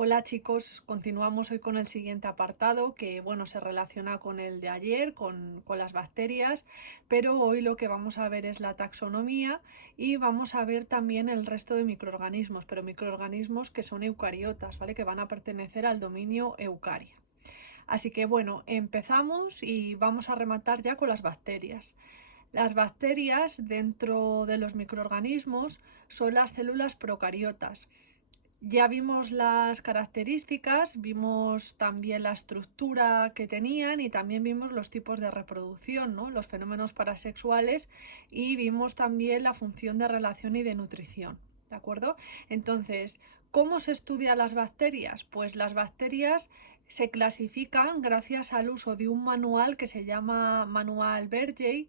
Hola chicos, continuamos hoy con el siguiente apartado que bueno, se relaciona con el de ayer, con las bacterias, pero hoy lo que vamos a ver es la taxonomía y vamos a ver también el resto de microorganismos, pero microorganismos que son eucariotas, ¿vale? Que van a pertenecer al dominio Eucaria. Así que bueno, empezamos y vamos a rematar ya con las bacterias. Las bacterias dentro de los microorganismos son las células procariotas. Ya vimos las características, vimos también la estructura que tenían y también vimos los tipos de reproducción, ¿no? Los fenómenos parasexuales, y vimos también la función de relación y de nutrición, ¿de acuerdo? Entonces, ¿cómo se estudian las bacterias? Pues las bacterias se clasifican gracias al uso de un manual que se llama Manual Bergey.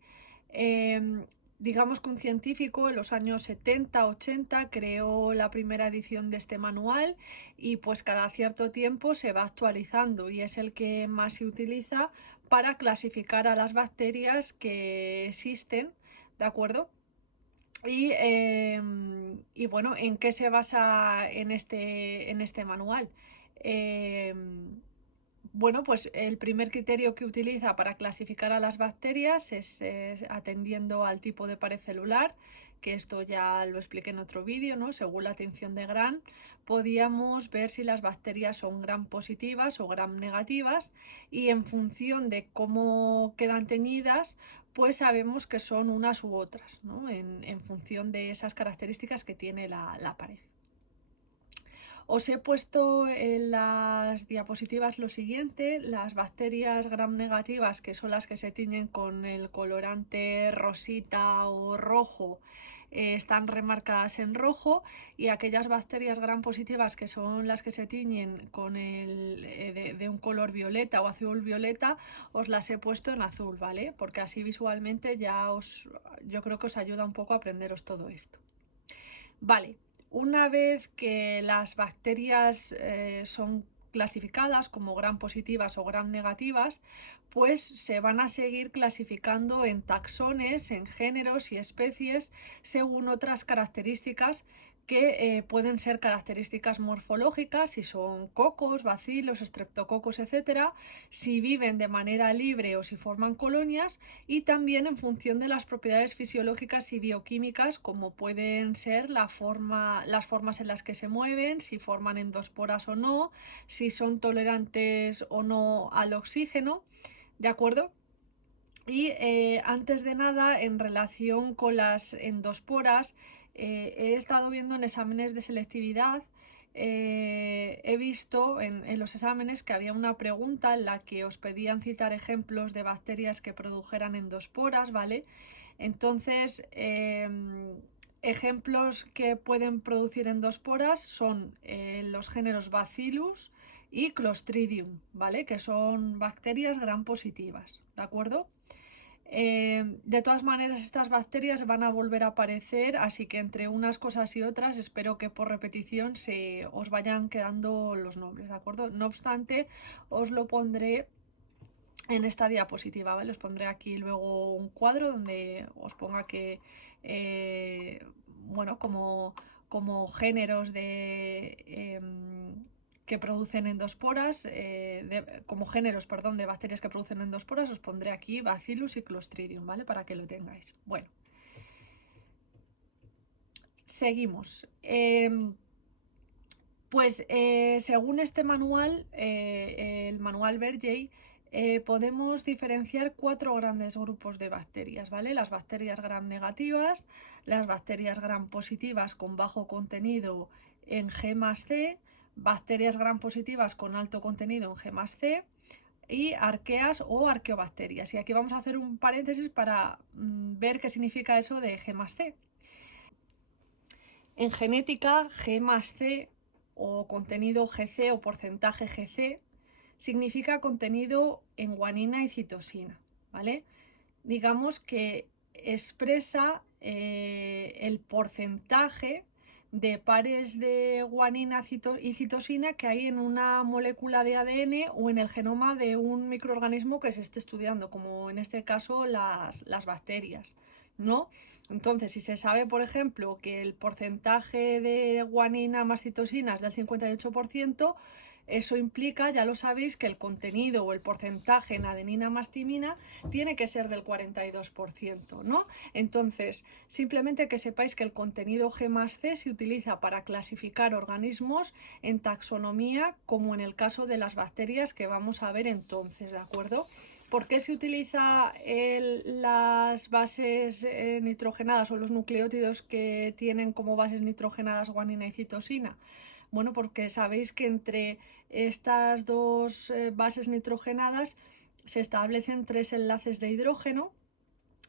Digamos que un científico en los años 70-80 creó la primera edición de este manual y pues cada cierto tiempo se va actualizando y es el que más se utiliza para clasificar a las bacterias que existen, ¿de acuerdo? Y bueno, ¿en qué se basa en este manual? Em, bueno, pues el primer criterio que utiliza para clasificar a las bacterias es atendiendo al tipo de pared celular, que esto ya lo expliqué en otro vídeo, ¿no? Según la tinción de Gram, podíamos ver si las bacterias son Gram positivas o Gram negativas, y en función de cómo quedan teñidas, pues sabemos que son unas u otras, ¿no? En función de esas características que tiene la pared. Os he puesto en las diapositivas lo siguiente: las bacterias gram negativas, que son las que se tiñen con el colorante rosita o rojo, están remarcadas en rojo, y aquellas bacterias gram positivas, que son las que se tiñen con de un color violeta o azul violeta, os las he puesto en azul, ¿vale? Porque así visualmente yo creo que os ayuda un poco a aprenderos todo esto. Vale, una vez que las bacterias son clasificadas como gram positivas o gram negativas, pues se van a seguir clasificando en taxones, en géneros y especies, según otras características que pueden ser características morfológicas, si son cocos, bacilos, estreptococos, etcétera, si viven de manera libre o si forman colonias, y también en función de las propiedades fisiológicas y bioquímicas, como pueden ser las formas en las que se mueven, si forman endosporas o no, si son tolerantes o no al oxígeno, ¿de acuerdo? Y antes de nada, en relación con las endosporas, he estado viendo en exámenes de selectividad. He visto en los exámenes que había una pregunta en la que os pedían citar ejemplos de bacterias que produjeran endosporas, ¿vale? Entonces, ejemplos que pueden producir endosporas son los géneros Bacillus y Clostridium, ¿vale? Que son bacterias gram positivas, ¿de acuerdo? De todas maneras, estas bacterias van a volver a aparecer, así que entre unas cosas y otras espero que por repetición se os vayan quedando los nombres, ¿de acuerdo? No obstante, os lo pondré en esta diapositiva, ¿vale? Os pondré aquí luego un cuadro donde os ponga que, bueno, como géneros que producen endosporas, como géneros, perdón, de bacterias que producen endosporas, os pondré aquí Bacillus y Clostridium, ¿vale? Para que lo tengáis. Bueno, seguimos. Pues según este manual, el manual Bergey, podemos diferenciar cuatro grandes grupos de bacterias, ¿vale? Las bacterias gram negativas, las bacterias gram positivas con bajo contenido en G más C, bacterias gram positivas con alto contenido en G más C, y arqueas o arqueobacterias. Y aquí vamos a hacer un paréntesis para ver qué significa eso de G más C. En genética, G más C, o contenido GC o porcentaje GC, significa contenido en guanina y citosina, ¿vale? Digamos que expresa el porcentaje de pares de guanina y citosina que hay en una molécula de ADN o en el genoma de un microorganismo que se esté estudiando, como en este caso las bacterias, ¿no? Entonces, si se sabe, por ejemplo, que el porcentaje de guanina más citosina es del 58%, eso implica, ya lo sabéis, que el contenido o el porcentaje en adenina más timina tiene que ser del 42%, ¿no? Entonces, simplemente que sepáis que el contenido G más C se utiliza para clasificar organismos en taxonomía, como en el caso de las bacterias que vamos a ver entonces, ¿de acuerdo? ¿Por qué se utiliza las bases nitrogenadas o los nucleótidos que tienen como bases nitrogenadas guanina y citosina? Bueno, porque sabéis que entre estas dos bases nitrogenadas se establecen 3 enlaces de hidrógeno,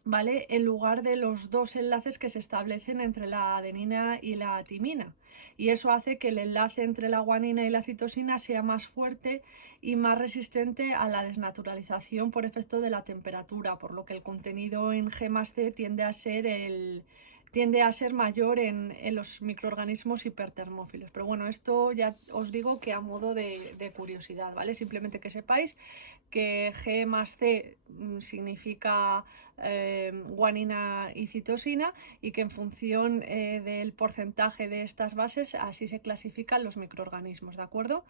¿vale? En lugar de los 2 enlaces que se establecen entre la adenina y la timina. Y eso hace que el enlace entre la guanina y la citosina sea más fuerte y más resistente a la desnaturalización por efecto de la temperatura, por lo que el contenido en G más C tiende a ser mayor en los microorganismos hipertermófilos. Pero bueno, esto ya os digo que a modo de curiosidad, ¿vale? Simplemente que sepáis que G más C significa guanina y citosina, y que en función del porcentaje de estas bases así se clasifican los microorganismos, ¿de acuerdo?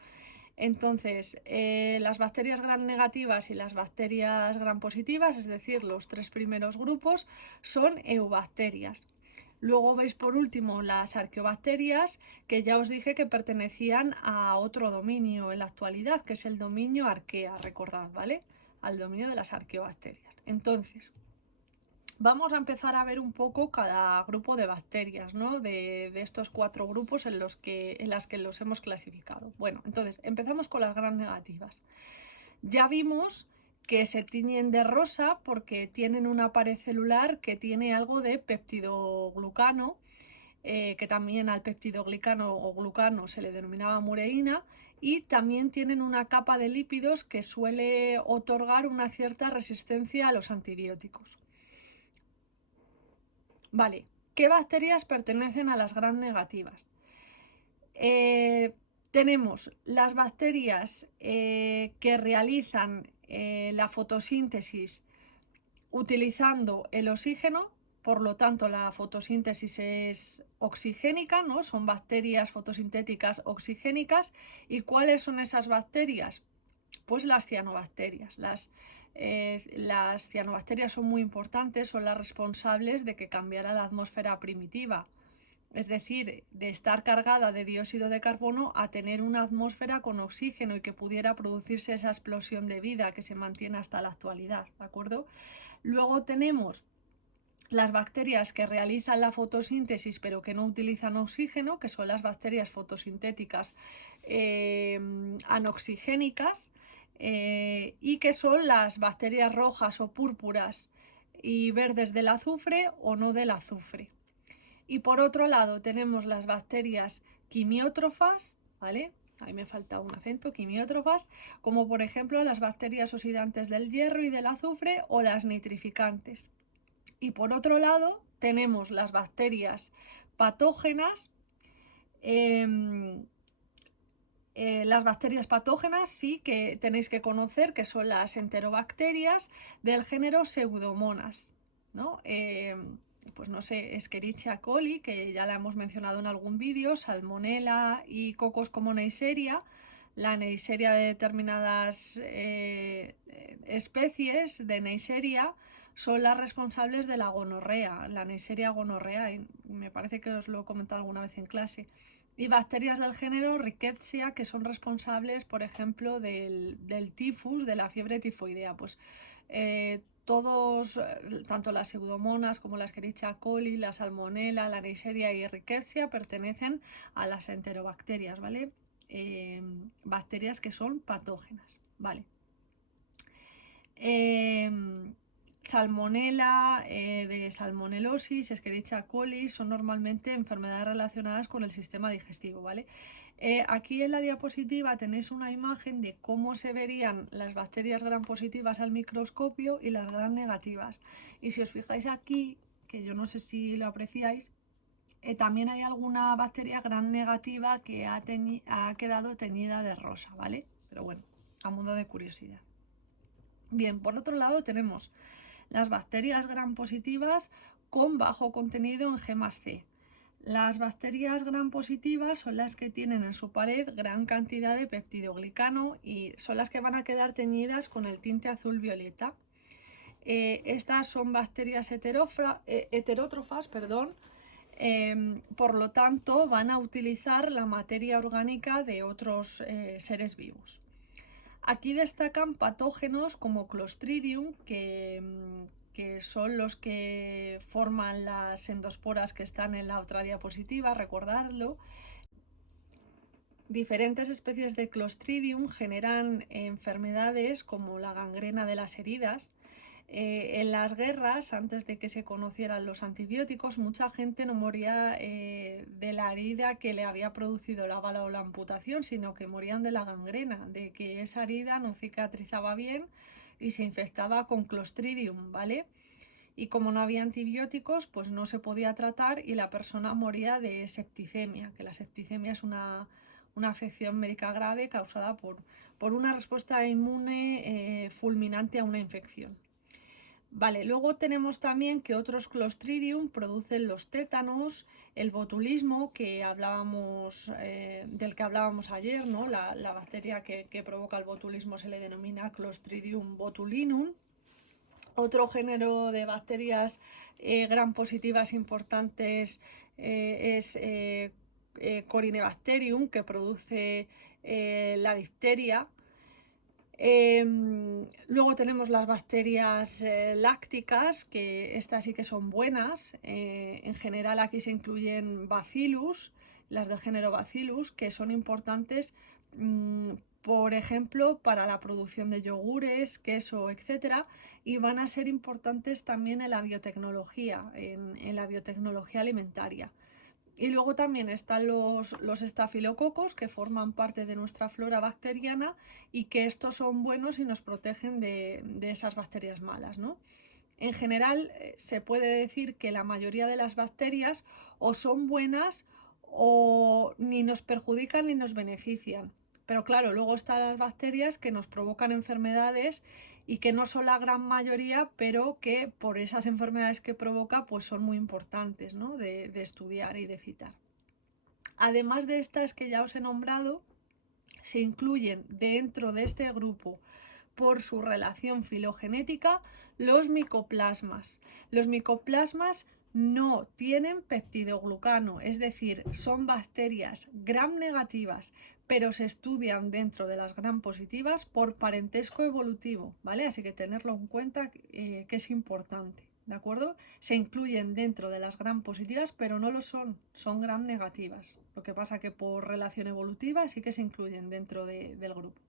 Entonces, las bacterias gram negativas y las bacterias gram positivas, es decir, los 3 primeros grupos, son eubacterias. Luego veis por último las arqueobacterias, que ya os dije que pertenecían a otro dominio en la actualidad, que es el dominio arquea, recordad, ¿vale? Al dominio de las arqueobacterias. Entonces, vamos a empezar a ver un poco cada grupo de bacterias, ¿no? De estos 4 grupos en las que los hemos clasificado. Bueno, entonces empezamos con las gram negativas. Ya vimos que se tiñen de rosa porque tienen una pared celular que tiene algo de peptidoglucano, que también al peptidoglicano o glucano se le denominaba mureína, y también tienen una capa de lípidos que suele otorgar una cierta resistencia a los antibióticos. Vale, ¿qué bacterias pertenecen a las gram negativas? Tenemos las bacterias que realizan la fotosíntesis utilizando el oxígeno, por lo tanto la fotosíntesis es oxigénica, ¿no? Son bacterias fotosintéticas oxigénicas. ¿Y cuáles son esas bacterias? Pues las cianobacterias. Las cianobacterias son muy importantes, son las responsables de que cambiara la atmósfera primitiva, es decir, de estar cargada de dióxido de carbono a tener una atmósfera con oxígeno y que pudiera producirse esa explosión de vida que se mantiene hasta la actualidad, ¿de acuerdo? Luego tenemos las bacterias que realizan la fotosíntesis pero que no utilizan oxígeno, que son las bacterias fotosintéticas anoxigénicas, y que son las bacterias rojas o púrpuras y verdes del azufre o no del azufre. Y por otro lado tenemos las bacterias quimiótrofas, ¿vale? Ahí me falta un acento, quimiótrofas, como por ejemplo las bacterias oxidantes del hierro y del azufre o las nitrificantes. Y por otro lado tenemos las bacterias patógenas. Las bacterias patógenas sí que tenéis que conocer, que son las enterobacterias del género Pseudomonas, ¿no? Pues no sé, Escherichia coli, que ya la hemos mencionado en algún vídeo, Salmonella y cocos como Neisseria. La Neisseria de determinadas especies de Neisseria son las responsables de la gonorrea, la Neisseria gonorrea, y me parece que os lo he comentado alguna vez en clase. Y bacterias del género Rickettsia, que son responsables, por ejemplo, del tifus, de la fiebre tifoidea. Pues tanto las pseudomonas como la Escherichia coli, la Salmonella, la Neisseria y Rickettsia pertenecen a las enterobacterias, ¿vale? Bacterias que son patógenas, ¿vale? Salmonella, de salmonelosis, Escherichia coli, son normalmente enfermedades relacionadas con el sistema digestivo, ¿vale? Aquí en la diapositiva tenéis una imagen de cómo se verían las bacterias gram positivas al microscopio y las gram negativas. Y si os fijáis aquí, que yo no sé si lo apreciáis, también hay alguna bacteria gram negativa que ha quedado teñida de rosa, ¿vale? Pero bueno, a modo de curiosidad. Bien, por otro lado tenemos las bacterias gram positivas con bajo contenido en G+C. Las bacterias gram positivas son las que tienen en su pared gran cantidad de peptidoglicano y son las que van a quedar teñidas con el tinte azul-violeta. Estas son bacterias heterótrofas, por lo tanto van a utilizar la materia orgánica de otros seres vivos. Aquí destacan patógenos como Clostridium, que son los que forman las endosporas que están en la otra diapositiva, recordadlo. Diferentes especies de Clostridium generan enfermedades como la gangrena de las heridas. En las guerras, antes de que se conocieran los antibióticos, mucha gente no moría de la herida que le había producido la bala o la amputación, sino que morían de la gangrena, de que esa herida no cicatrizaba bien y se infectaba con Clostridium, ¿vale? Y como no había antibióticos, pues no se podía tratar y la persona moría de septicemia, que la septicemia es una afección médica grave causada por una respuesta inmune fulminante a una infección. Vale, luego tenemos también que otros Clostridium producen los tétanos, el botulismo, que hablábamos, del que hablábamos ayer, ¿no? La bacteria que provoca el botulismo se le denomina Clostridium botulinum. Otro género de bacterias gram positivas importantes es Corynebacterium, que produce la difteria. Luego tenemos las bacterias lácticas, que estas sí que son buenas. En general aquí se incluyen Bacillus, las del género Bacillus, que son importantes, por ejemplo, para la producción de yogures, queso, etc. Y van a ser importantes también en la biotecnología, en la biotecnología alimentaria. Y luego también están los estafilococos, que forman parte de nuestra flora bacteriana y que estos son buenos y nos protegen de esas bacterias malas, ¿no? En general, se puede decir que la mayoría de las bacterias o son buenas o ni nos perjudican ni nos benefician. Pero claro, luego están las bacterias que nos provocan enfermedades y que no son la gran mayoría, pero que por esas enfermedades que provoca, pues son muy importantes, ¿no? de estudiar y de citar. Además de estas que ya os he nombrado, se incluyen dentro de este grupo, por su relación filogenética, los micoplasmas. Los micoplasmas no tienen peptidoglucano, es decir, son bacterias gram negativas, pero se estudian dentro de las gram positivas por parentesco evolutivo, ¿vale? Así que tenerlo en cuenta, que es importante, ¿de acuerdo? Se incluyen dentro de las gram positivas, pero no lo son, son gram negativas. Lo que pasa que por relación evolutiva sí que se incluyen dentro del grupo.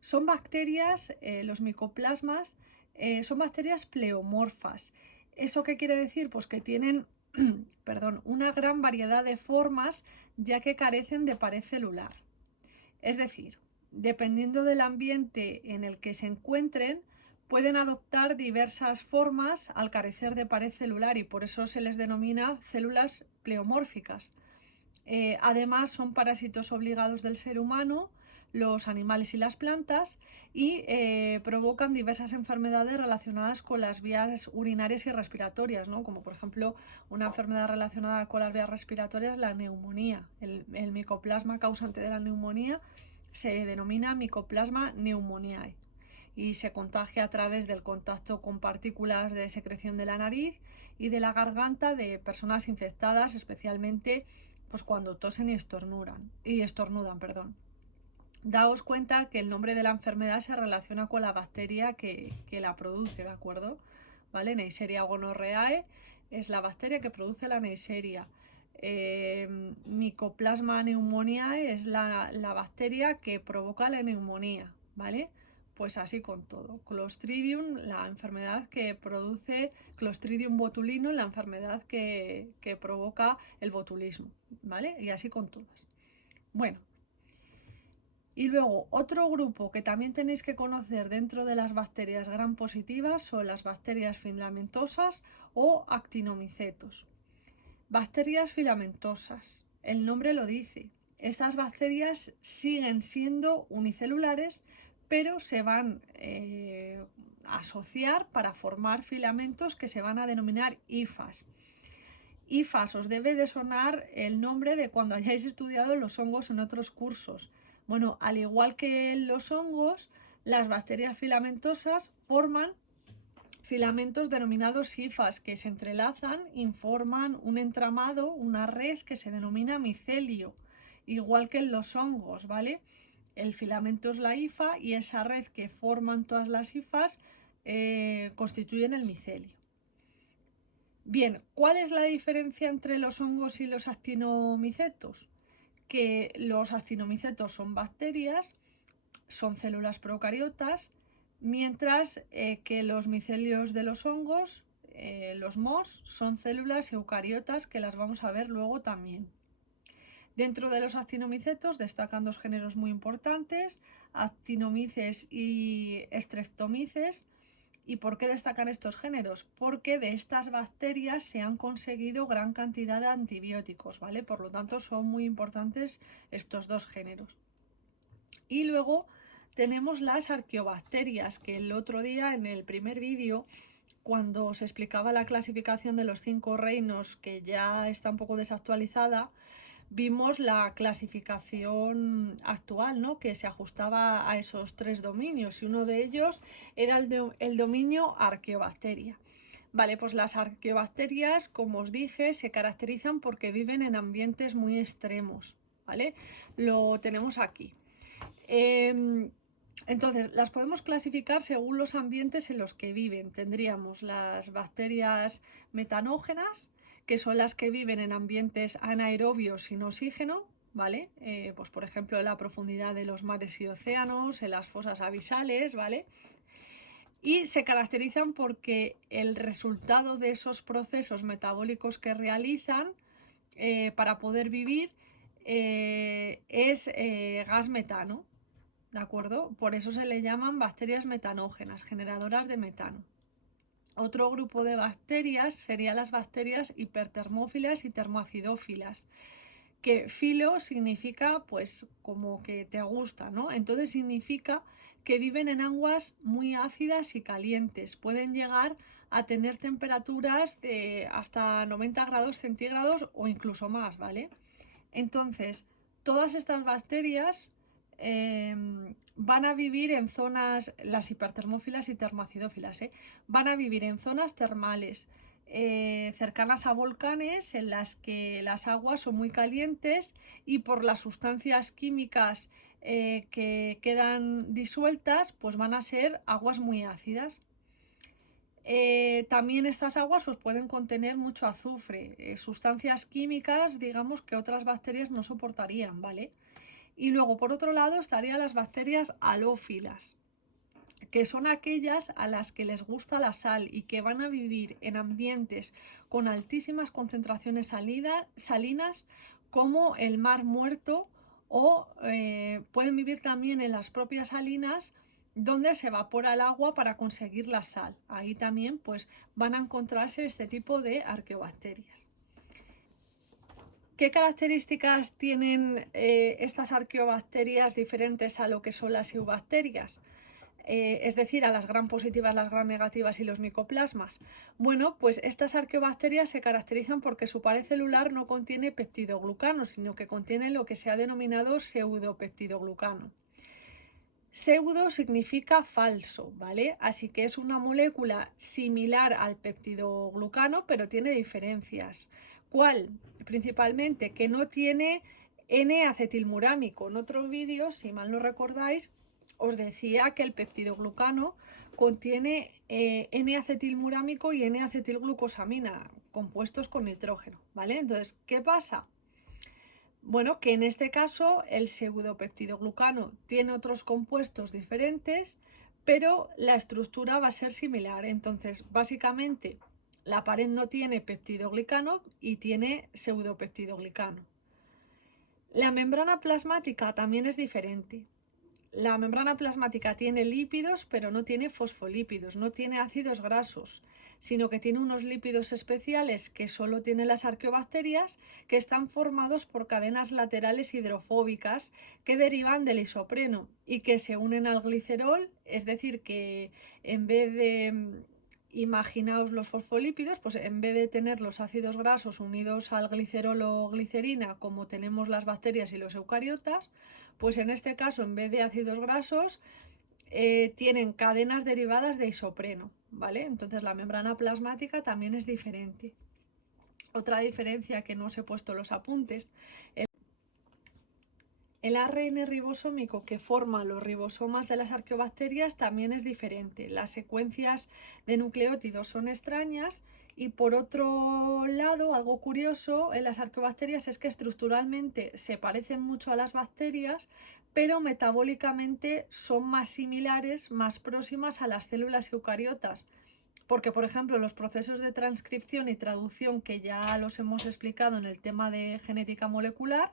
Son bacterias, los micoplasmas, son bacterias pleomorfas. ¿Eso qué quiere decir? Pues que tienen una gran variedad de formas, ya que carecen de pared celular. Es decir, dependiendo del ambiente en el que se encuentren, pueden adoptar diversas formas al carecer de pared celular y por eso se les denomina células pleomórficas. Además, son parásitos obligados del ser humano, los animales y las plantas, y provocan diversas enfermedades relacionadas con las vías urinarias y respiratorias, ¿no? Como por ejemplo una enfermedad relacionada con las vías respiratorias, la neumonía. El micoplasma causante de la neumonía se denomina Mycoplasma pneumoniae y se contagia a través del contacto con partículas de secreción de la nariz y de la garganta de personas infectadas, especialmente pues cuando tosen y estornudan. Daos cuenta que el nombre de la enfermedad se relaciona con la bacteria que la produce, ¿de acuerdo? ¿Vale? Neisseria gonorrhoeae es la bacteria que produce la Neisseria. Mycoplasma pneumoniae es la bacteria que provoca la neumonía, ¿vale? Pues así con todo. Clostridium, la enfermedad que produce Clostridium botulinum, la enfermedad que provoca el botulismo, ¿vale? Y así con todas. Bueno, y luego otro grupo que también tenéis que conocer dentro de las bacterias gram positivas son las bacterias filamentosas o actinomicetos. Bacterias filamentosas, el nombre lo dice. Estas bacterias siguen siendo unicelulares, pero se van asociar para formar filamentos que se van a denominar hifas. Hifas, os debe de sonar el nombre de cuando hayáis estudiado los hongos en otros cursos. Bueno, al igual que los hongos, las bacterias filamentosas forman filamentos denominados hifas que se entrelazan y forman un entramado, una red que se denomina micelio, igual que en los hongos, ¿vale? El filamento es la hifa y esa red que forman todas las hifas constituyen el micelio. Bien, ¿cuál es la diferencia entre los hongos y los actinomicetos? Que los actinomicetos son bacterias, son células procariotas, mientras que los micelios de los hongos, los MOS, son células eucariotas que las vamos a ver luego también. Dentro de los actinomicetos destacan dos géneros muy importantes, Actinomyces y Streptomyces. ¿Y por qué destacan estos géneros? Porque de estas bacterias se han conseguido gran cantidad de antibióticos, ¿vale? Por lo tanto, son muy importantes estos dos géneros. Y luego tenemos las arqueobacterias, que el otro día en el primer vídeo, cuando os explicaba la clasificación de los 5 reinos, que ya está un poco desactualizada, vimos la clasificación actual, ¿no? Que se ajustaba a esos 3 dominios y uno de ellos era el dominio arqueobacteria. Vale, pues las arqueobacterias, como os dije, se caracterizan porque viven en ambientes muy extremos, ¿vale? Lo tenemos aquí. Entonces, las podemos clasificar según los ambientes en los que viven. Tendríamos las bacterias metanógenas, que son las que viven en ambientes anaerobios sin oxígeno, ¿vale? Pues por ejemplo en la profundidad de los mares y océanos, en las fosas abisales, ¿vale? Y se caracterizan porque el resultado de esos procesos metabólicos que realizan para poder vivir es gas metano, ¿de acuerdo? Por eso se le llaman bacterias metanógenas, generadoras de metano. Otro grupo de bacterias serían las bacterias hipertermófilas y termoacidófilas, que filo significa pues como que te gusta, ¿no? Entonces significa que viven en aguas muy ácidas y calientes, pueden llegar a tener temperaturas de hasta 90 grados centígrados o incluso más, ¿vale? Entonces, todas estas bacterias van a vivir en zonas, las hipertermófilas y termoacidófilas, van a vivir en zonas termales cercanas a volcanes en las que las aguas son muy calientes y por las sustancias químicas que quedan disueltas, pues van a ser aguas muy ácidas. También estas aguas pues, pueden contener mucho azufre, sustancias químicas, digamos, que otras bacterias no soportarían, ¿vale? Y luego, por otro lado, estarían las bacterias halófilas, que son aquellas a las que les gusta la sal y que van a vivir en ambientes con altísimas concentraciones salinas, como el mar muerto, o pueden vivir también en las propias salinas, donde se evapora el agua para conseguir la sal. Ahí también pues, van a encontrarse este tipo de arqueobacterias. ¿Qué características tienen estas arqueobacterias diferentes a lo que son las eubacterias? Es decir, a las gram positivas, las gram negativas y los micoplasmas. Bueno, pues estas arqueobacterias se caracterizan porque su pared celular no contiene peptidoglucano, sino que contiene lo que se ha denominado pseudopeptidoglucano. Pseudo significa falso, ¿vale? Así que es una molécula similar al peptidoglucano, pero tiene diferencias. ¿Cuál? Principalmente que no tiene N-acetilmurámico. En otro vídeo, si mal no recordáis, os decía que el peptidoglucano contiene N-acetilmurámico y N-acetilglucosamina, compuestos con nitrógeno, ¿vale? Entonces, ¿qué pasa? Bueno, que en este caso el pseudopeptidoglucano tiene otros compuestos diferentes, pero la estructura va a ser similar. Entonces, básicamente, la pared no tiene peptidoglicano y tiene pseudopeptidoglicano. La membrana plasmática también es diferente. La membrana plasmática tiene lípidos, pero no tiene fosfolípidos, no tiene ácidos grasos, sino que tiene unos lípidos especiales que solo tienen las arqueobacterias, que están formados por cadenas laterales hidrofóbicas que derivan del isopreno y que se unen al glicerol, es decir, que en vez de imaginaos los fosfolípidos, pues en vez de tener los ácidos grasos unidos al glicerol o glicerina como tenemos las bacterias y los eucariotas, pues en este caso en vez de ácidos grasos tienen cadenas derivadas de isopreno, ¿vale? Entonces la membrana plasmática también es diferente. Otra diferencia que no os he puesto los apuntes, el ARN ribosómico que forma los ribosomas de las arqueobacterias también es diferente. Las secuencias de nucleótidos son extrañas y por otro lado, algo curioso en las arqueobacterias es que estructuralmente se parecen mucho a las bacterias, pero metabólicamente son más similares, más próximas a las células eucariotas. Porque, por ejemplo, los procesos de transcripción y traducción que ya los hemos explicado en el tema de genética molecular,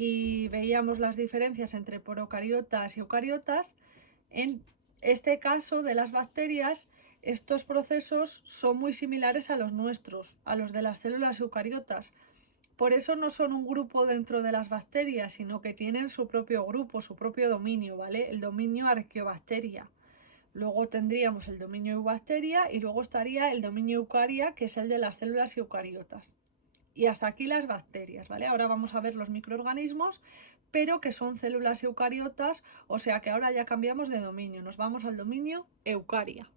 y veíamos las diferencias entre procariotas y eucariotas, en este caso de las bacterias, estos procesos son muy similares a los nuestros, a los de las células eucariotas. Por eso no son un grupo dentro de las bacterias, sino que tienen su propio grupo, su propio dominio, ¿vale? El dominio arqueobacteria. Luego tendríamos el dominio eubacteria y luego estaría el dominio eucaria, que es el de las células eucariotas. Y hasta aquí las bacterias, ¿vale? Ahora vamos a ver los microorganismos, pero que son células eucariotas, o sea que ahora ya cambiamos de dominio, nos vamos al dominio eucaria.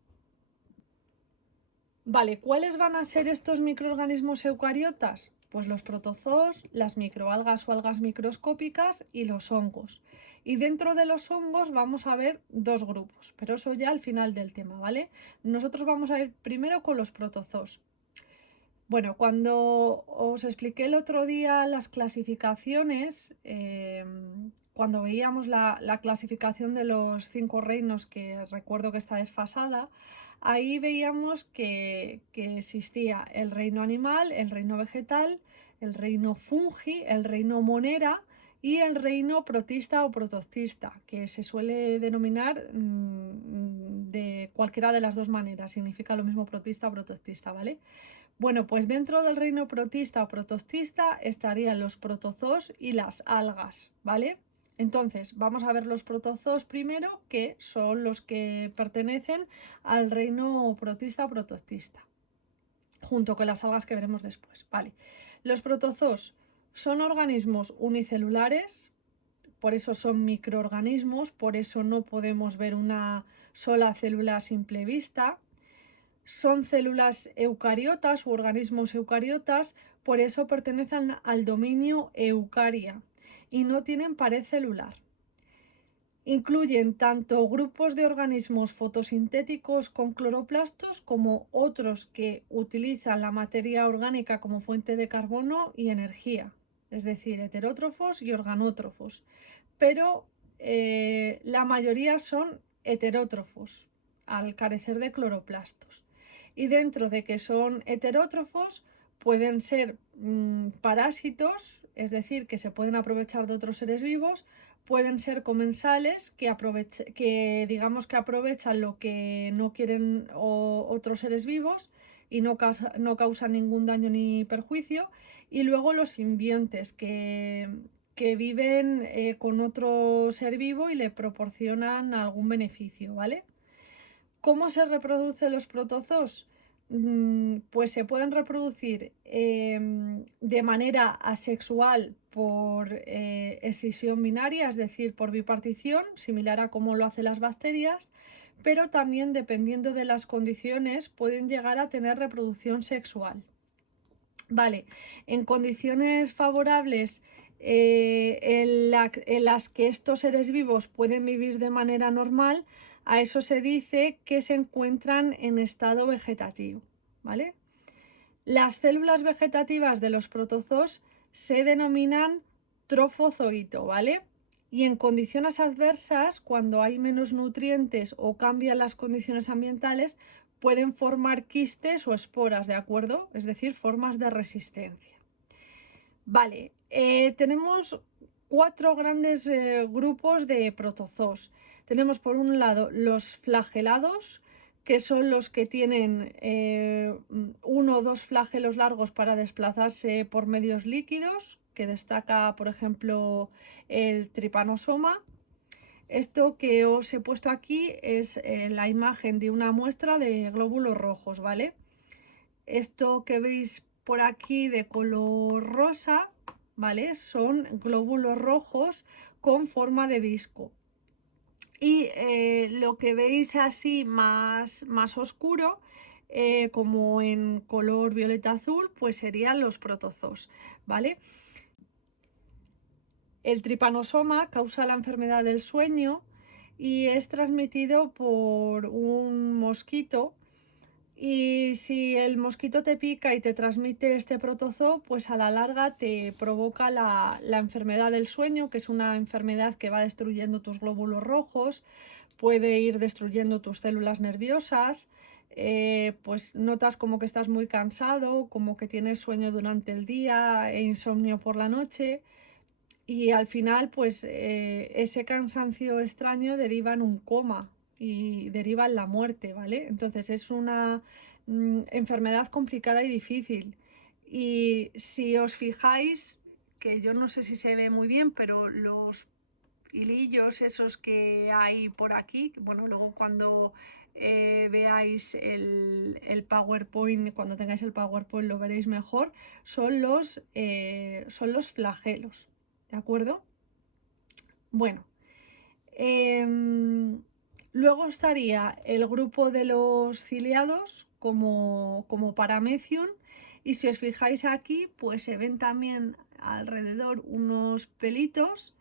Vale, ¿cuáles van a ser estos microorganismos eucariotas? Pues los protozoos, las microalgas o algas microscópicas y los hongos. Y dentro de los hongos vamos a ver dos grupos, pero eso ya al final del tema, ¿vale? Nosotros vamos a ir primero con los protozoos. Bueno, cuando os expliqué el otro día las clasificaciones, cuando veíamos la clasificación de los 5 reinos, que recuerdo que está desfasada, ahí veíamos que existía el reino animal, el reino vegetal, el reino fungi, el reino monera y el reino protista o protoctista, que se suele denominar de cualquiera de las dos maneras, significa lo mismo protista o protoctista, ¿vale? Bueno, pues dentro del reino protista o protoctista estarían los protozoos y las algas, ¿vale? Entonces, vamos a ver los protozoos primero, que son los que pertenecen al reino protista o protoctista, junto con las algas que veremos después, ¿vale? Los protozoos son organismos unicelulares, por eso son microorganismos, por eso no podemos ver una sola célula a simple vista. Son células eucariotas u organismos eucariotas, por eso pertenecen al dominio eucaria y no tienen pared celular. Incluyen tanto grupos de organismos fotosintéticos con cloroplastos como otros que utilizan la materia orgánica como fuente de carbono y energía, es decir, heterótrofos y organótrofos. Pero la mayoría son heterótrofos al carecer de cloroplastos. Y dentro de que son heterótrofos, pueden ser parásitos, es decir, que se pueden aprovechar de otros seres vivos, pueden ser comensales, que digamos que aprovechan lo que no quieren otros seres vivos y no causan ningún daño ni perjuicio. Y luego los simbiontes, que viven con otro ser vivo y le proporcionan algún beneficio, ¿vale? ¿Cómo se reproducen los protozoos? Pues se pueden reproducir de manera asexual por escisión binaria, es decir, por bipartición, similar a cómo lo hacen las bacterias, pero también dependiendo de las condiciones pueden llegar a tener reproducción sexual. Vale, en condiciones favorables en las que estos seres vivos pueden vivir de manera normal, a eso se dice que se encuentran en estado vegetativo, ¿vale? Las células vegetativas de los protozoos se denominan trofozoito, ¿vale? Y en condiciones adversas, cuando hay menos nutrientes o cambian las condiciones ambientales, pueden formar quistes o esporas, ¿de acuerdo? Es decir, formas de resistencia. Vale, tenemos cuatro grandes grupos de protozoos. Tenemos por un lado los flagelados, que son los que tienen uno o dos flagelos largos para desplazarse por medios líquidos, que destaca, por ejemplo, el Trypanosoma. Esto que os he puesto aquí es la imagen de una muestra de glóbulos rojos, ¿vale? Esto que veis por aquí de color rosa, ¿vale? Son glóbulos rojos con forma de disco. Y lo que veis así más oscuro, como en color violeta azul, pues serían los protozoos, ¿vale? El tripanosoma causa la enfermedad del sueño y es transmitido por un mosquito. Y si el mosquito te pica y te transmite este protozoo, pues a la larga te provoca la enfermedad del sueño, que es una enfermedad que va destruyendo tus glóbulos rojos, puede ir destruyendo tus células nerviosas, pues notas como que estás muy cansado, como que tienes sueño durante el día e insomnio por la noche. Y al final, pues ese cansancio extraño deriva en un coma y deriva en la muerte, ¿vale? Entonces es una enfermedad complicada y difícil. Y si os fijáis, que yo no sé si se ve muy bien, pero los hilillos esos que hay por aquí, bueno, luego cuando veáis el PowerPoint, cuando tengáis el PowerPoint lo veréis mejor, son los flagelos. ¿De acuerdo? Bueno, luego estaría el grupo de los ciliados como Paramecium, y si os fijáis aquí, pues se ven también alrededor unos pelitos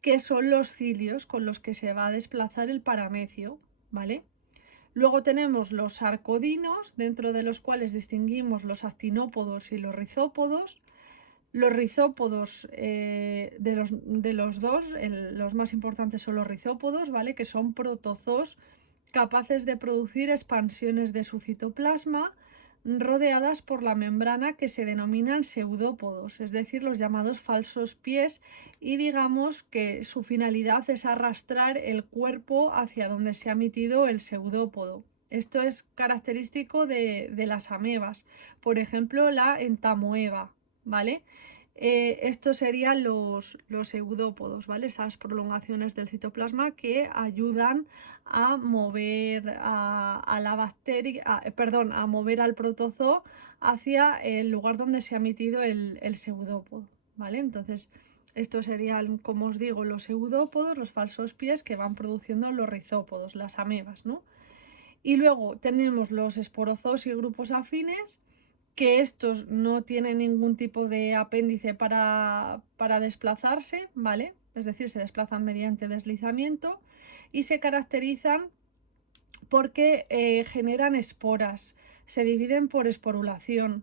que son los cilios con los que se va a desplazar el paramecio, ¿vale? Luego tenemos los sarcodinos, dentro de los cuales distinguimos los actinópodos y los rizópodos. Los rizópodos, de los dos, los más importantes son los rizópodos, ¿vale? Que son protozoos capaces de producir expansiones de su citoplasma rodeadas por la membrana, que se denominan pseudópodos, es decir, los llamados falsos pies, y digamos que su finalidad es arrastrar el cuerpo hacia donde se ha emitido el pseudópodo. Esto es característico de las amebas, por ejemplo la entamoeba, ¿vale? Estos serían los pseudópodos, ¿vale? Esas prolongaciones del citoplasma que ayudan a mover a la bacteria, perdón, a mover al protozoo hacia el lugar donde se ha emitido el pseudópodo, ¿vale? Entonces, estos serían, como os digo, los pseudópodos, los falsos pies que van produciendo los rizópodos, las amebas, ¿no? Y luego tenemos los esporozoos y grupos afines, que estos no tienen ningún tipo de apéndice para desplazarse, ¿vale? Es decir, se desplazan mediante deslizamiento y se caracterizan porque generan esporas, se dividen por esporulación.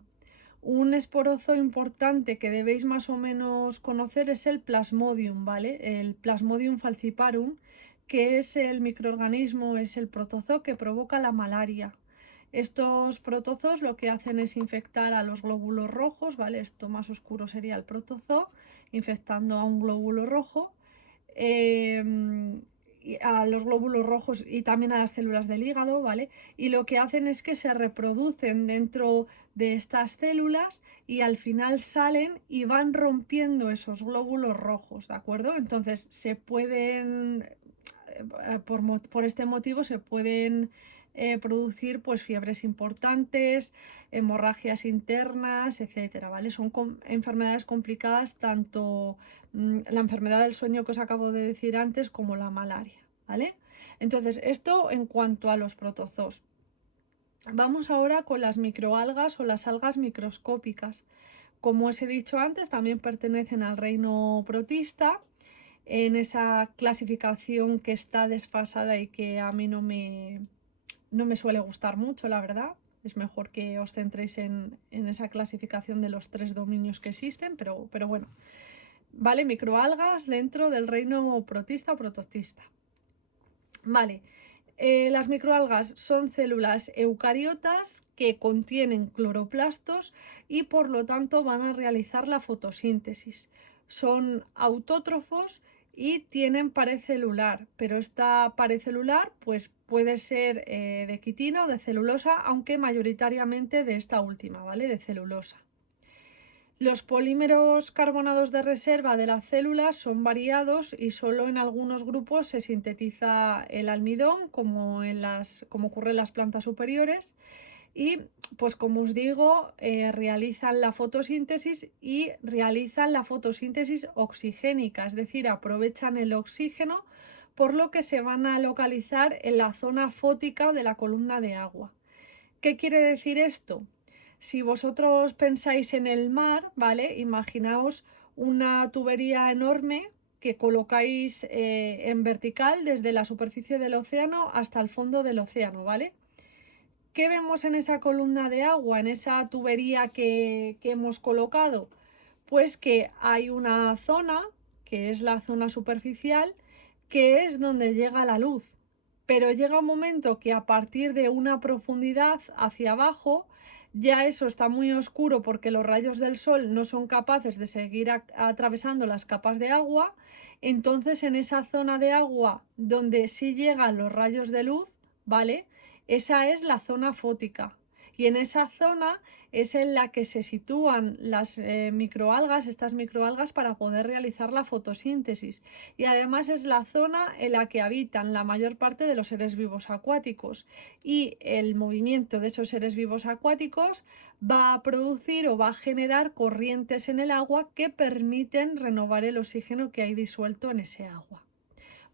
Un esporozoo importante que debéis más o menos conocer es el Plasmodium, ¿vale? El Plasmodium falciparum, que es el microorganismo, es el protozoo que provoca la malaria. Estos protozoos lo que hacen es infectar a los glóbulos rojos, ¿vale? Esto más oscuro sería el protozoo, infectando a un glóbulo rojo, a los glóbulos rojos y también a las células del hígado, ¿vale? Y lo que hacen es que se reproducen dentro de estas células y al final salen y van rompiendo esos glóbulos rojos, ¿de acuerdo? Entonces se pueden, por este motivo se pueden producir pues fiebres importantes, hemorragias internas, etcétera, ¿vale? Son enfermedades complicadas, tanto la enfermedad del sueño que os acabo de decir antes como la malaria, ¿vale? Entonces, esto en cuanto a los protozoos. Vamos ahora con las microalgas o las algas microscópicas. Como os he dicho antes, también pertenecen al reino protista, en esa clasificación que está desfasada y que a mí no me suele gustar mucho, la verdad. Es mejor que os centréis en esa clasificación de los 3 dominios que existen, pero bueno. Vale, microalgas dentro del reino protista o protostista. Vale, las microalgas son células eucariotas que contienen cloroplastos y por lo tanto van a realizar la fotosíntesis. son autótrofos y tienen pared celular, pero esta pared celular pues puede ser de quitina o de celulosa, aunque mayoritariamente de esta última, ¿vale? De celulosa. Los polímeros carbonados de reserva de las células son variados y solo en algunos grupos se sintetiza el almidón, como ocurre en las plantas superiores. Y pues como os digo, realizan la fotosíntesis y realizan la fotosíntesis oxigénica, es decir, aprovechan el oxígeno, por lo que se van a localizar en la zona fótica de la columna de agua. ¿Qué quiere decir esto? Si vosotros pensáis en el mar, ¿vale? Imaginaos una tubería enorme que colocáis en vertical desde la superficie del océano hasta el fondo del océano, ¿vale? ¿Qué vemos en esa columna de agua, en esa tubería que hemos colocado? Pues que hay una zona, que es la zona superficial, que es donde llega la luz. Pero llega un momento que a partir de una profundidad hacia abajo, ya eso está muy oscuro porque los rayos del sol no son capaces de seguir atravesando las capas de agua. Entonces en esa zona de agua donde sí llegan los rayos de luz, ¿vale? Esa es la zona fótica. Y en esa zona es en la que se sitúan las microalgas, estas microalgas, para poder realizar la fotosíntesis. Y además es la zona en la que habitan la mayor parte de los seres vivos acuáticos. Y el movimiento de esos seres vivos acuáticos va a producir o va a generar corrientes en el agua que permiten renovar el oxígeno que hay disuelto en ese agua.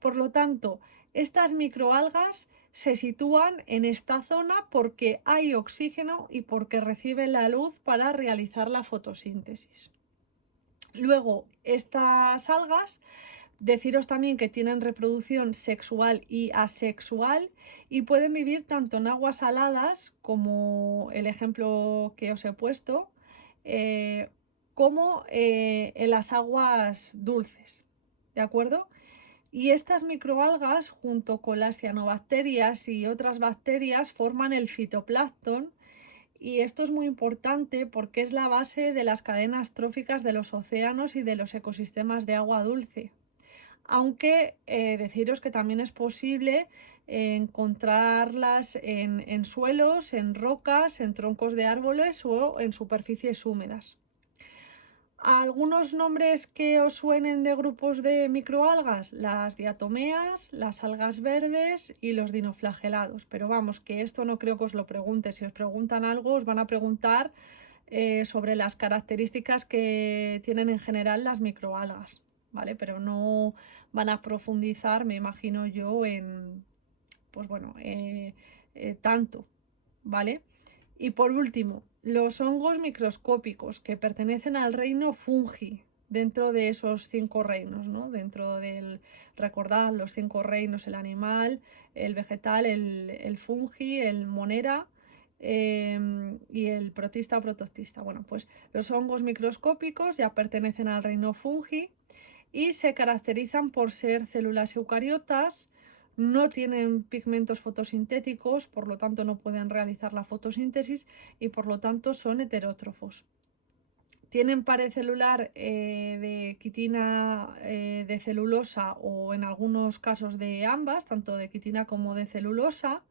Por lo tanto, estas microalgas se sitúan en esta zona porque hay oxígeno y porque reciben la luz para realizar la fotosíntesis. Luego, estas algas, deciros también que tienen reproducción sexual y asexual y pueden vivir tanto en aguas saladas, como el ejemplo que os he puesto, eh, como en las aguas dulces. ¿De acuerdo? Y estas microalgas, junto con las cianobacterias y otras bacterias, forman el fitoplancton. Y esto es muy importante porque es la base de las cadenas tróficas de los océanos y de los ecosistemas de agua dulce. Aunque deciros que también es posible encontrarlas en suelos, en rocas, en troncos de árboles o en superficies húmedas. Algunos nombres que os suenen de grupos de microalgas: las diatomeas, las algas verdes y los dinoflagelados. Pero vamos, que esto no creo que os lo pregunte. Si os preguntan algo, os van a preguntar sobre las características que tienen en general las microalgas, ¿vale? Pero no van a profundizar, me imagino yo, pues bueno, tanto, ¿vale? Y por último, los hongos microscópicos, que pertenecen al reino fungi, dentro de esos 5 reinos, ¿no? Dentro del, recordad, los 5 reinos: el animal, el vegetal, el fungi, el monera y el protista o protoctista. Bueno, pues los hongos microscópicos ya pertenecen al reino fungi y se caracterizan por ser células eucariotas. No tienen pigmentos fotosintéticos, por lo tanto no pueden realizar la fotosíntesis y por lo tanto son heterótrofos. Tienen pared celular de quitina de celulosa, o en algunos casos de ambas, tanto de quitina como de celulosa.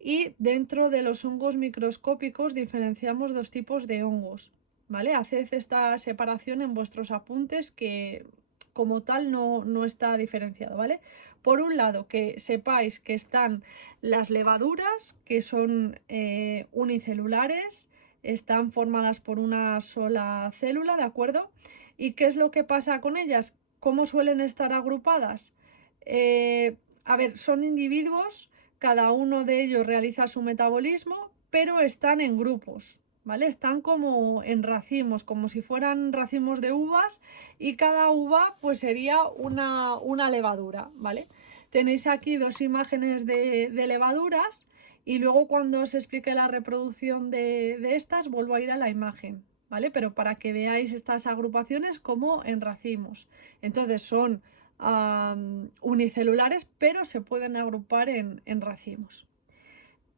Y dentro de los hongos microscópicos diferenciamos 2 tipos de hongos, ¿vale? Haced esta separación en vuestros apuntes, que como tal no está diferenciado, ¿vale? Por un lado, que sepáis que están las levaduras, que son unicelulares, están formadas por una sola célula, ¿de acuerdo? ¿Y qué es lo que pasa con ellas? ¿Cómo suelen estar agrupadas? A ver, son individuos, cada uno de ellos realiza su metabolismo, pero están en grupos, ¿vale? Están como en racimos, como si fueran racimos de uvas, y cada uva pues sería una levadura, ¿vale? Tenéis aquí 2 imágenes de levaduras, y luego cuando os explique la reproducción de estas vuelvo a ir a la imagen, ¿vale? Pero para que veáis estas agrupaciones como en racimos. Entonces son unicelulares, pero se pueden agrupar en racimos.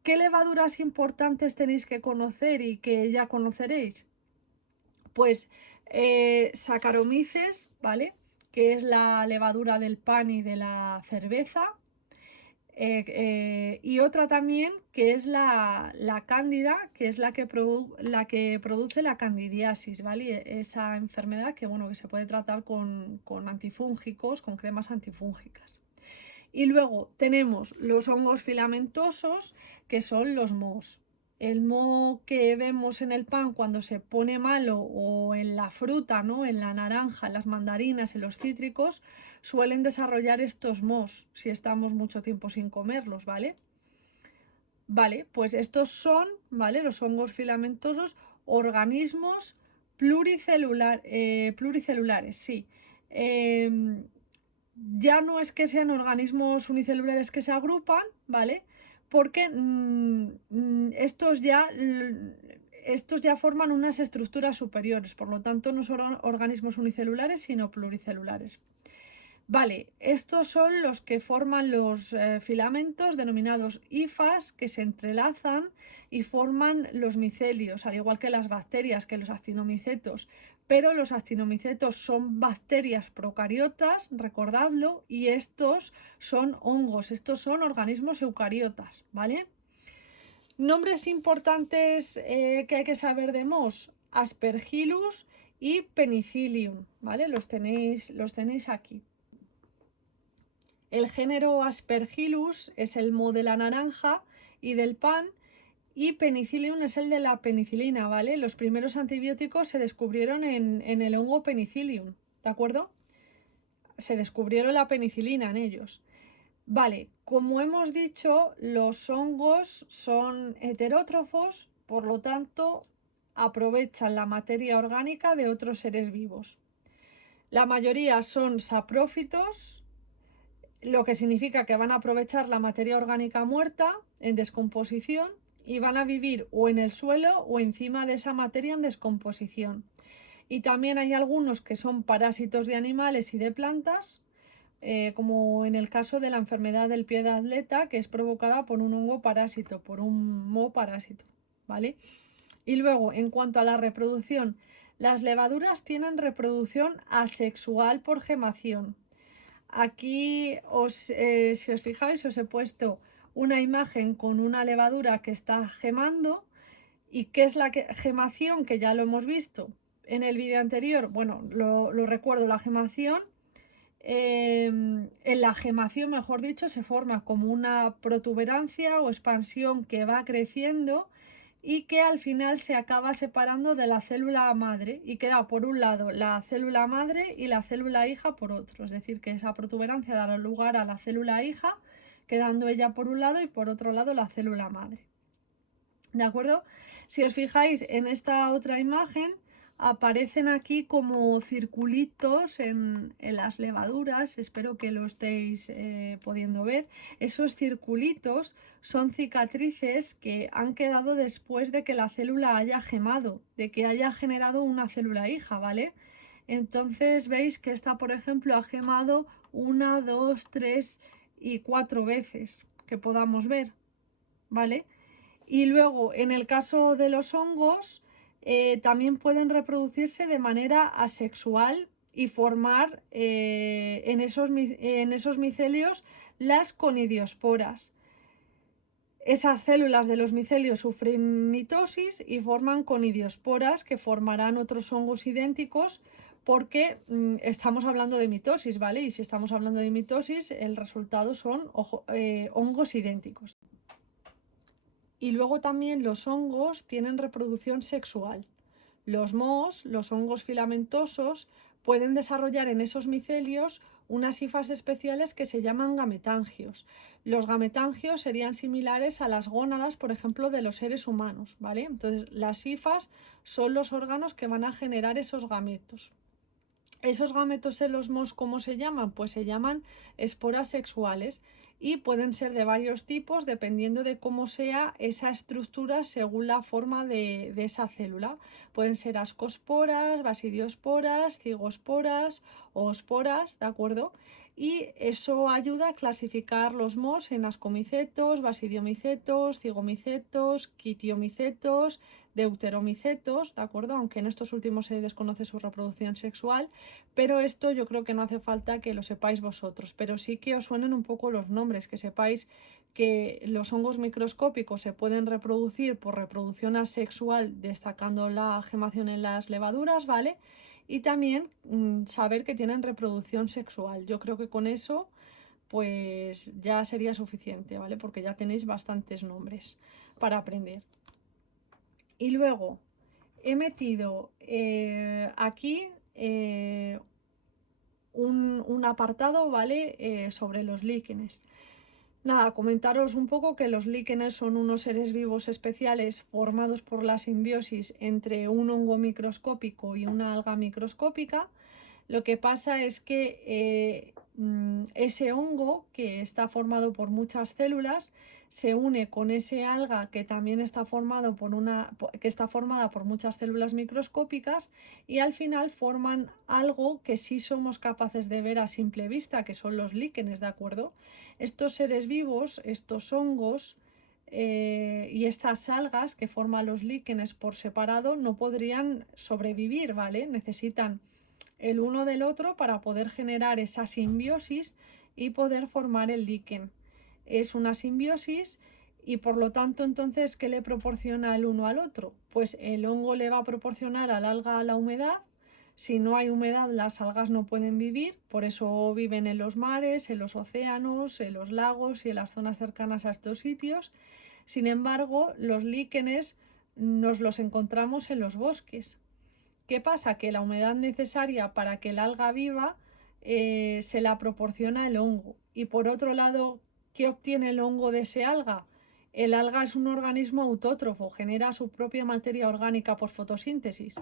¿Qué levaduras importantes tenéis que conocer y que ya conoceréis? Pues Saccharomyces, ¿vale? Que es la levadura del pan y de la cerveza. Y otra también que es la cándida, que es la que produce la candidiasis, ¿vale? Esa enfermedad que, bueno, que se puede tratar con antifúngicos, con cremas antifúngicas. Y luego tenemos los hongos filamentosos, que son los mohos. El moho que vemos en el pan cuando se pone malo, o en la fruta, ¿no? En la naranja, en las mandarinas, en los cítricos, suelen desarrollar estos mohos si estamos mucho tiempo sin comerlos, ¿vale? Vale, pues estos son, ¿vale? Los hongos filamentosos, organismos pluricelulares, sí. Ya no es que sean organismos unicelulares que se agrupan, ¿vale? Porque estos ya forman unas estructuras superiores, por lo tanto no son organismos unicelulares, sino pluricelulares. Vale, estos son los que forman los filamentos denominados hifas, que se entrelazan y forman los micelios, al igual que las bacterias, que los actinomicetos. Pero los actinomicetos son bacterias procariotas, recordadlo, y estos son hongos, estos son organismos eucariotas, ¿vale? Nombres importantes que hay que saber de mohos: Aspergillus y Penicillium, ¿vale? Los tenéis aquí. El género Aspergillus es el moho de la naranja y del pan, y Penicillium es el de la penicilina, ¿vale? Los primeros antibióticos se descubrieron en el hongo Penicillium, ¿de acuerdo? Se descubrieron la penicilina en ellos. Vale, como hemos dicho, los hongos son heterótrofos, por lo tanto, aprovechan la materia orgánica de otros seres vivos. La mayoría son saprófitos, lo que significa que van a aprovechar la materia orgánica muerta en descomposición y van a vivir o en el suelo o encima de esa materia en descomposición. Y también hay algunos que son parásitos de animales y de plantas, como en el caso de la enfermedad del pie de atleta, que es provocada por un hongo parásito, por un moho parásito, ¿vale? Y luego, en cuanto a la reproducción, las levaduras tienen reproducción asexual por gemación. Aquí, si os fijáis, os he puesto una imagen con una levadura que está gemando. ¿Y qué es la gemación? Que ya lo hemos visto en el vídeo anterior. Bueno, lo recuerdo, la gemación, en la gemación, mejor dicho, se forma como una protuberancia o expansión que va creciendo y que al final se acaba separando de la célula madre y queda por un lado la célula madre y la célula hija por otro. Es decir, que esa protuberancia da lugar a la célula hija, quedando ella por un lado y por otro lado la célula madre. ¿De acuerdo? Si os fijáis en esta otra imagen, aparecen aquí como circulitos en las levaduras, espero que lo estéis pudiendo ver. Esos circulitos son cicatrices que han quedado después de que la célula haya gemado, de que haya generado una célula hija, ¿vale? Entonces veis que esta, por ejemplo, ha gemado 1, 2, 3 y 4 veces, que podamos ver, ¿vale? Y luego, en el caso de los hongos, también pueden reproducirse de manera asexual y formar en esos micelios las conidiosporas. Esas células de los micelios sufren mitosis y forman conidiosporas que formarán otros hongos idénticos, porque estamos hablando de mitosis, ¿vale? Y si estamos hablando de mitosis, el resultado son hongos idénticos. Y luego también los hongos tienen reproducción sexual. Los mohos, los hongos filamentosos, pueden desarrollar en esos micelios unas hifas especiales que se llaman gametangios. Los gametangios serían similares a las gónadas, por ejemplo, de los seres humanos, ¿vale? Entonces, las hifas son los órganos que van a generar esos gametos. Esos gametos en los mohos, ¿cómo se llaman? Pues se llaman esporas sexuales y pueden ser de varios tipos dependiendo de cómo sea esa estructura según la forma de esa célula. Pueden ser ascosporas, basidiosporas, cigosporas o esporas, ¿de acuerdo? y eso ayuda a clasificar los mohos en ascomicetos, basidiomicetos, cigomicetos, quitiomicetos, deuteromicetos, ¿de acuerdo? Aunque en estos últimos se desconoce su reproducción sexual, pero esto yo creo que no hace falta que lo sepáis vosotros, pero sí que os suenen un poco los nombres, que sepáis que los hongos microscópicos se pueden reproducir por reproducción asexual, destacando la gemación en las levaduras, ¿vale? Y también saber que tienen reproducción sexual. Yo creo que con eso pues ya sería suficiente, ¿vale? Porque ya tenéis bastantes nombres para aprender. Y luego he metido aquí un apartado, ¿vale? Sobre los líquenes. Nada, comentaros un poco que los líquenes son unos seres vivos especiales formados por la simbiosis entre un hongo microscópico y una alga microscópica. Lo que pasa es que ese hongo, que está formado por muchas células, se une con ese alga que también está que está formada por muchas células microscópicas, y al final forman algo que sí somos capaces de ver a simple vista, que son los líquenes, ¿de acuerdo? Estos seres vivos, estos hongos y estas algas que forman los líquenes por separado no podrían sobrevivir, ¿vale? Necesitan el uno del otro para poder generar esa simbiosis y poder formar el líquen. Es una simbiosis y por lo tanto entonces, ¿qué le proporciona el uno al otro? Pues el hongo le va a proporcionar al alga la humedad. Si no hay humedad, las algas no pueden vivir, por eso viven en los mares, en los océanos, en los lagos y en las zonas cercanas a estos sitios. Sin embargo, los líquenes nos los encontramos en los bosques. ¿Qué pasa? Que la humedad necesaria para que el alga viva se la proporciona el hongo. Y por otro lado, ¿qué obtiene el hongo de ese alga? El alga es un organismo autótrofo, genera su propia materia orgánica por fotosíntesis.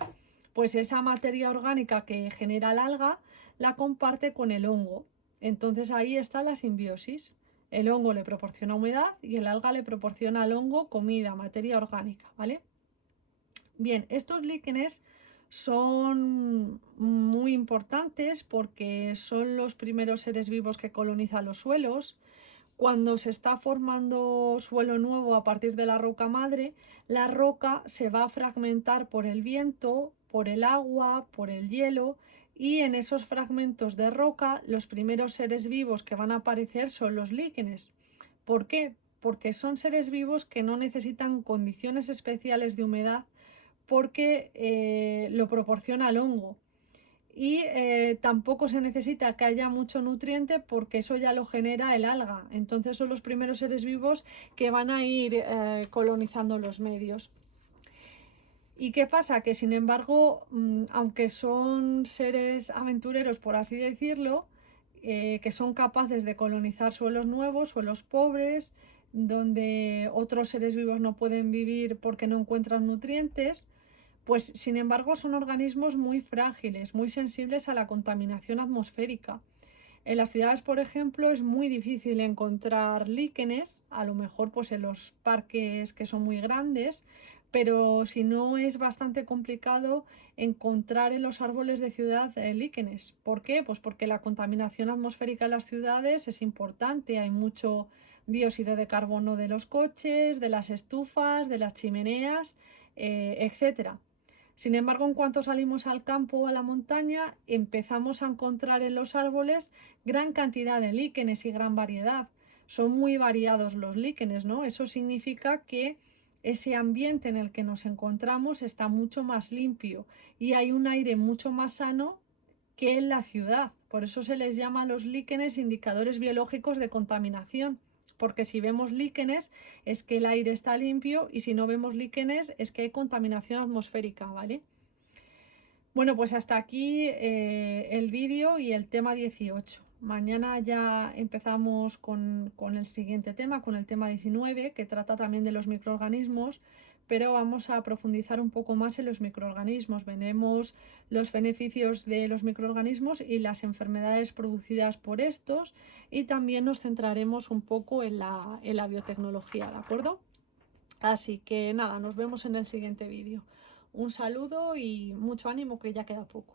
Pues esa materia orgánica que genera el alga la comparte con el hongo. Entonces ahí está la simbiosis. El hongo le proporciona humedad y el alga le proporciona al hongo comida, materia orgánica, ¿vale? Bien, estos líquenes son muy importantes porque son los primeros seres vivos que colonizan los suelos. Cuando se está formando suelo nuevo a partir de la roca madre, la roca se va a fragmentar por el viento, por el agua, por el hielo, y en esos fragmentos de roca los primeros seres vivos que van a aparecer son los líquenes. ¿Por qué? Porque son seres vivos que no necesitan condiciones especiales de humedad porque lo proporciona el hongo. Y tampoco se necesita que haya mucho nutriente porque eso ya lo genera el alga. Entonces son los primeros seres vivos que van a ir colonizando los medios. ¿Y qué pasa? Que sin embargo, aunque son seres aventureros, por así decirlo, que son capaces de colonizar suelos nuevos, suelos pobres, donde otros seres vivos no pueden vivir porque no encuentran nutrientes, pues sin embargo son organismos muy frágiles, muy sensibles a la contaminación atmosférica. En las ciudades, por ejemplo, es muy difícil encontrar líquenes, a lo mejor pues en los parques que son muy grandes, pero si no es bastante complicado encontrar en los árboles de ciudad líquenes. ¿Por qué? Pues porque la contaminación atmosférica en las ciudades es importante, hay mucho dióxido de carbono de los coches, de las estufas, de las chimeneas, etcétera. Sin embargo, en cuanto salimos al campo o a la montaña, empezamos a encontrar en los árboles gran cantidad de líquenes y gran variedad. Son muy variados los líquenes, ¿no? Eso significa que ese ambiente en el que nos encontramos está mucho más limpio y hay un aire mucho más sano que en la ciudad. Por eso se les llama a los líquenes indicadores biológicos de contaminación, porque si vemos líquenes es que el aire está limpio y si no vemos líquenes es que hay contaminación atmosférica, ¿vale? Bueno, pues hasta aquí el vídeo y el tema 18. Mañana ya empezamos con el siguiente tema, con el tema 19, que trata también de los microorganismos, pero vamos a profundizar un poco más en los microorganismos. Veremos los beneficios de los microorganismos y las enfermedades producidas por estos, y también nos centraremos un poco en la biotecnología, ¿de acuerdo? Así que nada, nos vemos en el siguiente vídeo. Un saludo y mucho ánimo, que ya queda poco.